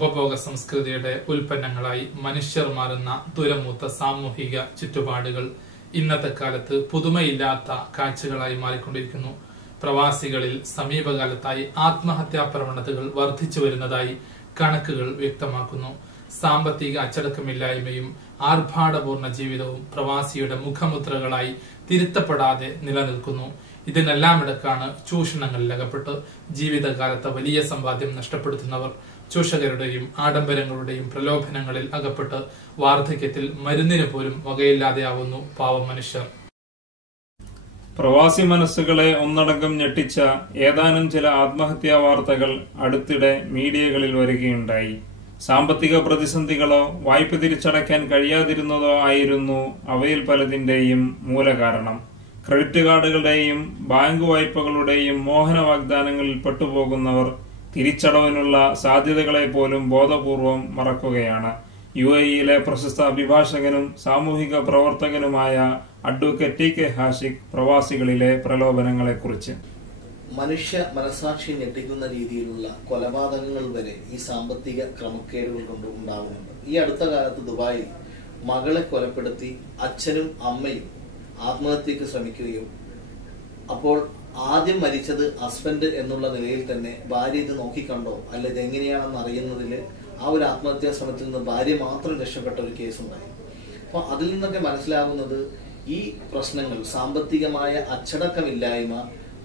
ഉപഭോഗ സംസ്കൃതിയുടെ ഉൽപ്പന്നങ്ങളായി മനുഷ്യർ മാറുന്ന ദുരമൂത്ത സാമൂഹിക ചുറ്റുപാടുകൾ ഇന്നത്തെ കാലത്ത് പുതുമയില്ലാത്ത കാഴ്ചകളായി മാറിക്കൊണ്ടിരിക്കുന്നു. പ്രവാസികളിൽ സമീപകാലത്തായി ആത്മഹത്യാ പ്രവണതകൾ വർദ്ധിച്ചു വരുന്നതായി കണക്കുകൾ വ്യക്തമാക്കുന്നു. സാമ്പത്തിക അച്ചടക്കമില്ലായ്മയും ആർഭാടപൂർണ ജീവിതവും പ്രവാസിയുടെ മുഖമുദ്രകളായി തിരുത്തപ്പെടാതെ നിലനിൽക്കുന്നു. ഇതിനെല്ലാമിടക്കാണ് ചൂഷണങ്ങളിൽ അകപ്പെട്ട് ജീവിതകാലത്ത് വലിയ സമ്പാദ്യം നഷ്ടപ്പെടുത്തുന്നവർ. ചൂഷകരുടെയും ആഡംബരങ്ങളുടെയും പ്രലോഭനങ്ങളിൽ അകപ്പെട്ട് വാർദ്ധക്യത്തിൽ മരുന്നിന് പോലും വകയില്ലാതെയാവുന്നു പാവം മനുഷ്യർ. പ്രവാസി മനസ്സുകളെ ഒന്നടങ്കം ഞെട്ടിച്ച ഏതാനും ചില ആത്മഹത്യാ വാർത്തകൾ അടുത്തിടെ മീഡിയകളിൽ വരികയുണ്ടായി. സാമ്പത്തിക പ്രതിസന്ധികളോ വായ്പ തിരിച്ചടയ്ക്കാൻ കഴിയാതിരുന്നതോ ആയിരുന്നു അവയിൽ പലതിന്റെയും മൂലകാരണം. ക്രെഡിറ്റ് കാർഡുകളുടെയും ബാങ്ക് വായ്പകളുടെയും മോഹന വാഗ്ദാനങ്ങളിൽ പെട്ടുപോകുന്നവർ തിരിച്ചടവിനുള്ള സാധ്യതകളെ പോലും ബോധപൂർവം മറക്കുകയാണ്. UAE-യിലെ പ്രശസ്ത അഭിഭാഷകനും സാമൂഹിക പ്രവർത്തകനുമായ അഡ്വക്കേറ്റ് TK ഹാഷിഖ് പ്രവാസികളിലെ പ്രലോഭനങ്ങളെക്കുറിച്ച്. മനുഷ്യ മനസാക്ഷി ഞെട്ടിക്കുന്ന രീതിയിലുള്ള കൊലപാതകങ്ങൾ വരെ ഈ സാമ്പത്തിക ക്രമക്കേടുകൾ കൊണ്ട് ഉണ്ടാകുന്നുണ്ട്. ഈ അടുത്ത കാലത്ത് ദുബായിൽ മകളെ കൊലപ്പെടുത്തി അച്ഛനും അമ്മയും ആത്മഹത്യക്ക് ശ്രമിക്കുകയും അപ്പോൾ ആദ്യം മരിച്ചത് ഹസ്ബൻഡ് എന്നുള്ള നിലയിൽ തന്നെ ഭാര്യ ഇത് നോക്കിക്കണ്ടോ അല്ല ഇതെങ്ങനെയാണെന്ന് അറിയുന്നതിൽ ആ ഒരു ആത്മഹത്യാ ശ്രമത്തിൽ നിന്ന് ഭാര്യ മാത്രം രക്ഷപ്പെട്ട ഒരു കേസുണ്ടായി. അപ്പോൾ അതിൽ നിന്നൊക്കെ മനസ്സിലാകുന്നത് ഈ പ്രശ്നങ്ങൾ സാമ്പത്തികമായ അച്ചടക്കമില്ലായ്മ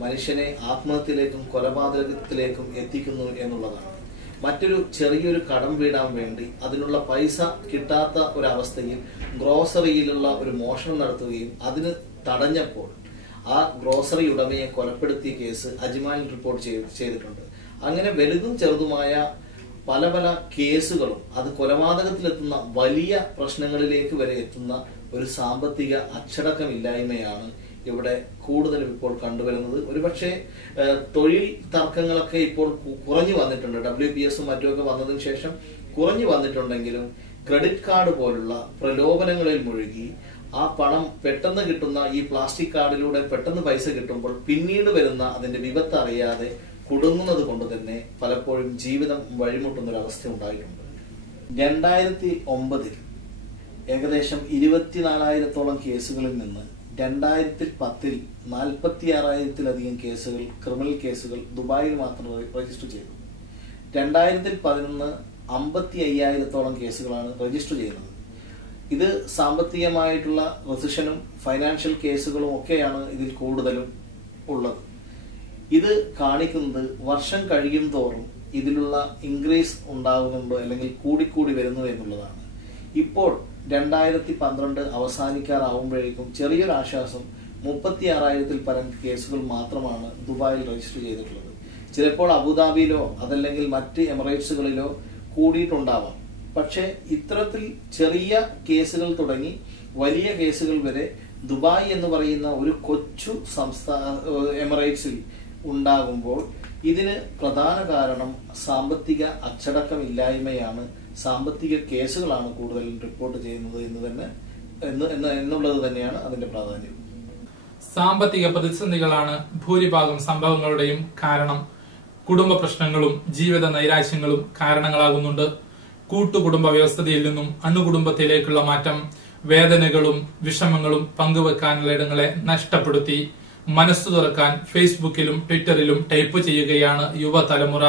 മനുഷ്യനെ ആത്മഹത്യയിലേക്കും കൊലപാതകത്തിലേക്കും എത്തിക്കുന്നു എന്നുള്ളതാണ്. മറ്റൊരു ചെറിയൊരു കടം വീടാൻ വേണ്ടി അതിനുള്ള പൈസ കിട്ടാത്ത ഒരവസ്ഥയിൽ ഗ്രോസറിയിലുള്ള ഒരു മോഷണം നടത്തുകയും അതിന് തടഞ്ഞപ്പോൾ ആ ഗ്രോസറി ഉടമയെ കൊലപ്പെടുത്തിയ കേസ് അജ്മാനിൽ റിപ്പോർട്ട് ചെയ്തിട്ടുണ്ട്. അങ്ങനെ വലുതും ചെറുതുമായ പല പല കേസുകളും അത് കൊലപാതകത്തിലെത്തുന്ന വലിയ പ്രശ്നങ്ങളിലേക്ക് വരെ എത്തുന്ന ഒരു സാമ്പത്തിക അച്ചടക്കമില്ലായ്മയാണ് ഇവിടെ കൂടുതലും ഇപ്പോൾ കണ്ടുവരുന്നത്. ഒരുപക്ഷെ തൊഴിൽ തർക്കങ്ങളൊക്കെ ഇപ്പോൾ കുറഞ്ഞു വന്നിട്ടുണ്ട്. WPS-ഉം മറ്റുമൊക്കെ വന്നതിന് ശേഷം കുറഞ്ഞു വന്നിട്ടുണ്ടെങ്കിലും ക്രെഡിറ്റ് കാർഡ് പോലുള്ള പ്രലോഭനങ്ങളിൽ മുഴുകി ആ പണം പെട്ടെന്ന് കിട്ടുന്ന ഈ പ്ലാസ്റ്റിക് കാർഡിലൂടെ പെട്ടെന്ന് പൈസ കിട്ടുമ്പോൾ പിന്നീട് വരുന്ന അതിന്റെ വിപത്ത് അറിയാതെ കുടുങ്ങുന്നത് കൊണ്ട് തന്നെ പലപ്പോഴും ജീവിതം വഴിമുട്ടുന്ന ഒരു അവസ്ഥ ഉണ്ടായിട്ടുണ്ട്. 2009 ഏകദേശം 24,000-ഓളം കേസുകളിൽ നിന്ന് 2010 46,000-ലധികം കേസുകൾ, ക്രിമിനൽ കേസുകൾ ദുബായിൽ മാത്രം രജിസ്റ്റർ ചെയ്തു. 2011 55,000-ഓളം കേസുകളാണ് രജിസ്റ്റർ ചെയ്യുന്നത്. ഇത് സാമ്പത്തികമായിട്ടുള്ള റെസിഷനും ഫൈനാൻഷ്യൽ കേസുകളും ഒക്കെയാണ് ഇതിൽ കൂടുതലും ഉള്ളത്. ഇത് കാണിക്കുന്നത് വർഷം കഴിയും തോറും ഇതിലുള്ള ഇൻക്രീസ് ഉണ്ടാകുന്നുണ്ടോ അല്ലെങ്കിൽ കൂടിക്കൂടി വരുന്നു എന്നുള്ളതാണ്. ഇപ്പോൾ 2012 അവസാനിക്കാറാവുമ്പോഴേക്കും ചെറിയൊരു ആശ്വാസം 36,000-ൽ പരം കേസുകൾ മാത്രമാണ് ദുബായിൽ രജിസ്റ്റർ ചെയ്തിട്ടുള്ളത്. ചിലപ്പോൾ അബുദാബിയിലോ അതല്ലെങ്കിൽ മറ്റ് എമിറേറ്റ്സുകളിലോ കൂടിയിട്ടുണ്ടാവാം. പക്ഷെ ഇത്തരത്തിൽ ചെറിയ കേസുകൾ തുടങ്ങി വലിയ കേസുകൾ വരെ ദുബായ് എന്ന് പറയുന്ന ഒരു കൊച്ചു എമിറേറ്റ്സിൽ ഉണ്ടാകുമ്പോൾ ഇതിന് പ്രധാന കാരണം സാമ്പത്തിക അച്ചടക്കമില്ലായ്മയാണ്, സാമ്പത്തിക കേസുകളാണ് കൂടുതലും റിപ്പോർട്ട് ചെയ്യുന്നത് എന്നുള്ളത് തന്നെയാണ് അതിന്റെ പ്രാധാന്യം. സാമ്പത്തിക പ്രതിസന്ധികളാണ് ഭൂരിഭാഗം സംഭവങ്ങളുടെയും കാരണം. കുടുംബ പ്രശ്നങ്ങളും ജീവിത നൈരാശ്യങ്ങളും കാരണങ്ങളാകുന്നുണ്ട്. കൂട്ടുകുടുംബ വ്യവസ്ഥയിൽ നിന്നും അണുകുടുംബത്തിലേക്കുള്ള മാറ്റം വേദനകളും വിഷമങ്ങളും പങ്കുവെക്കാനുള്ള ഇടങ്ങളെ നഷ്ടപ്പെടുത്തി. മനസ്സു തുറക്കാൻ ഫേസ്ബുക്കിലും ട്വിറ്ററിലും ടൈപ്പ് ചെയ്യുകയാണ് യുവതലമുറ.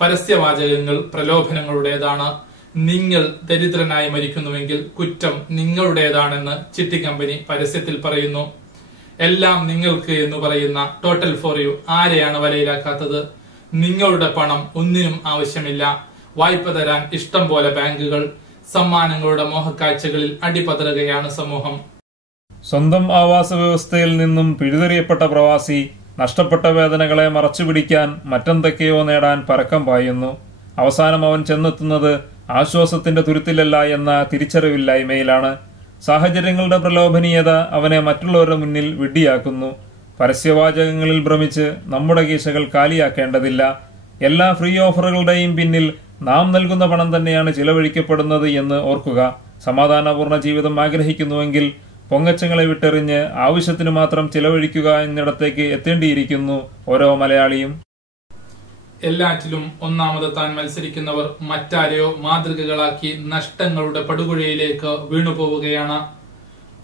പരസ്യവാചകങ്ങൾ പ്രലോഭനങ്ങളുടേതാണ്. നിങ്ങൾ ദരിദ്രനായി മരിക്കുന്നുവെങ്കിൽ കുറ്റം നിങ്ങളുടേതാണെന്ന് ചിട്ടി കമ്പനി പരസ്യത്തിൽ പറയുന്നു. എല്ലാം നിങ്ങൾക്ക് എന്ന് പറയുന്ന ടോട്ടൽ ഫോർ യു ആരെയാണ് വലയിലാക്കാത്തത്? നിങ്ങളുടെ പണം ഒന്നിനും ആവശ്യമില്ല. വായ്പ തരാൻ ഇഷ്ടം പോലെ ബാങ്കുകൾ. സമ്മാനങ്ങളുടെ മോഹക്കാഴ്ചകളിൽ അടിപതറുകയാണ് സമൂഹം. സ്വന്തം ആവാസ വ്യവസ്ഥയിൽ നിന്നും പിഴുതെറിയപ്പെട്ട പ്രവാസി നഷ്ടപ്പെട്ട വേദനകളെ മറച്ചുപിടിക്കാൻ മറ്റെന്തൊക്കെയോ നേടാൻ പരക്കം പായുന്നു. അവസാനം അവൻ ചെന്നെത്തുന്നത് ആശ്വാസത്തിന്റെ തുരുത്തിലല്ല എന്ന തിരിച്ചറിവില്ലായ്മയിലാണ്. സാഹചര്യങ്ങളുടെ പ്രലോഭനീയത അവനെ മറ്റുള്ളവരുടെ മുന്നിൽ വിഡ്ഢിയാക്കുന്നു. പരസ്യവാചകങ്ങളിൽ ഭ്രമിച്ച് നമ്മുടെ കീശകൾ കാലിയാക്കേണ്ടതില്ല. എല്ലാ ഫ്രീ ഓഫറുകളുടെയും പിന്നിൽ നാം നൽകുന്ന പണം തന്നെയാണ് ചിലവഴിക്കപ്പെടുന്നത് എന്ന് ഓർക്കുക. സമാധാനപൂർണ്ണ ജീവിതം ആഗ്രഹിക്കുന്നുവെങ്കിൽ പൊങ്ങച്ചങ്ങളെ വിട്ടെറിഞ്ഞ് ആവശ്യത്തിന് മാത്രം ചിലവഴിക്കുക എന്നിടത്തേക്ക് എത്തേണ്ടിയിരിക്കുന്നു ഓരോ മലയാളിയും. എല്ലാറ്റിലും ഒന്നാമതെത്താൻ മത്സരിക്കുന്നവർ മറ്റാരെയോ മാതൃകകളാക്കി നഷ്ടങ്ങളുടെ പടുകുഴയിലേക്ക് വീണുപോവുകയാണ്.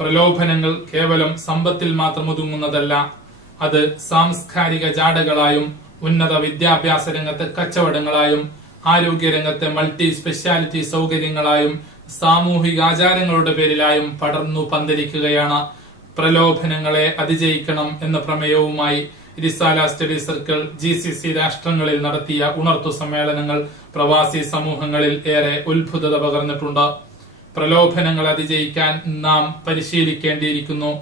പ്രലോഭനങ്ങൾ കേവലം സമ്പത്തിൽ മാത്രം ഒതുങ്ങുന്നതല്ല. അത് സാംസ്കാരിക ജാടകളായും ഉന്നത വിദ്യാഭ്യാസ രംഗത്തെ കച്ചവടങ്ങളായും ആരോഗ്യരംഗത്തെ മൾട്ടി സ്പെഷ്യാലിറ്റി സൗകര്യങ്ങളായും സാമൂഹിക ആചാരങ്ങളുടെ പേരിലായും പടർന്നു പന്തലിക്കുകയാണ്. പ്രലോഭനങ്ങളെ അതിജയിക്കണം എന്ന പ്രമേയവുമായി റിസാല സ്റ്റഡി സർക്കിൾ GCC രാഷ്ട്രങ്ങളിൽ നടത്തിയ ഉണർത്തു സമ്മേളനങ്ങൾ പ്രവാസി സമൂഹങ്ങളിൽ ഏറെ ഉത്ഭുതത പകർന്നിട്ടുണ്ട്. പ്രലോഭനങ്ങൾ അതിജയിക്കാൻ നാം പരിശീലിക്കേണ്ടിയിരിക്കുന്നു.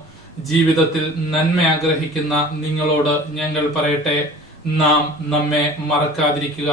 ജീവിതത്തിൽ നന്മ ആഗ്രഹിക്കുന്ന നിങ്ങളോട് ഞങ്ങൾ പറയട്ടെ, നാം നമ്മെ മറക്കാതിരിക്കുക.